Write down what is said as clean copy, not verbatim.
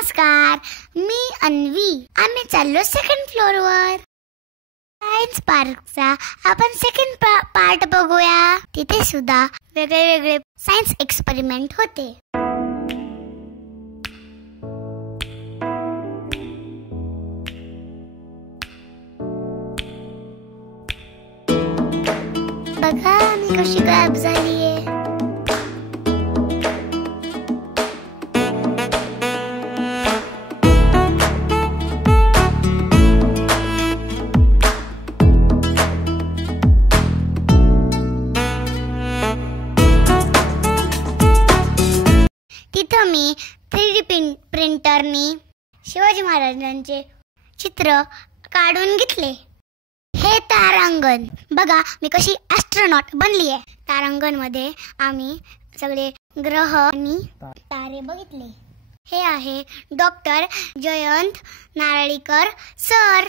नमस्कार, मी अन्वी. आम्ही चाललो सेकंड फ्लोअरवर. सायन्स पार्कचा आपण सेकंड पार्ट बघूया. तिथे सुद्धा वेगळे वेगळे सायन्स एक्सपेरिमेंट होते. बघा मी कशी गायब झालीये. तिथं मी 3D प्रिंटरनी शिवाजी महाराजांचे चित्र काढून घेतले. हे तारांगण बघा मी कशी ॲस्ट्रोनॉट बनलीये. तारांगण मध्ये आम्ही सगळे ग्रह आणि तारे बघितले. हे आहे डॉक्टर जयंत नारळीकर सर.